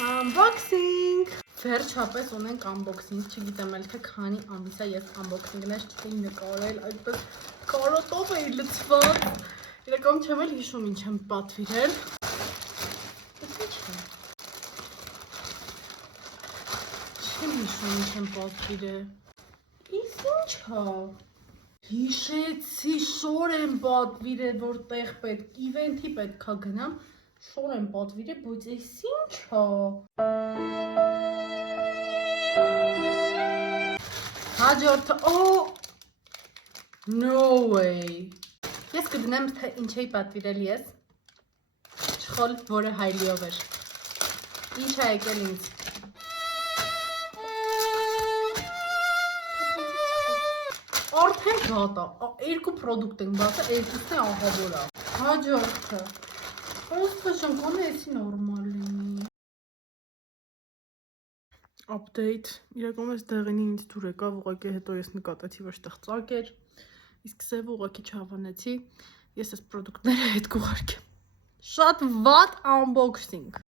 Unboxing! Վերջապես ունենք unboxing, չգիտեմ էլ թե քանի ամիս է ես unboxing-ներ չեմ նկարել, այդպես կարոտով էի լցված։ Իրականում չեմ էլ հիշում ինչ եմ պատվիրել։ Ինչ է։ Չեմ հիշում ինչ եմ պատվիրել։ Ինչ է։ Հիշեցի, շոր եմ պատվիրել, որտեղ պետք, իվենթի պետքա գնամ, շոր եմ պատվիրել, բայց էս ինչ է։ Հաջորդը, no way։ Ես կդնեմ, թե ինչ էի պատվիրել ես, չխոլ, որը հայլիով էր։ Ինչ է եկել ինձ։ Արդեն գատա, երկու պրոդուկտ ենք բացա, երկուսն է ահավոր է։ Հաջորդը, պրոստը շնկոն է էսի նորմալ լինի։ Update, իրականում ես դեղինի ինձ դուր եկավ, ուղղակի հետո ես նկատեցի, որ այդտեղ ծակ էր, իսկ սևը ուղղակի չհավանեցի, ես այս պրոդուկտները հետ կուղարկեմ։ Շատ վատ unboxing։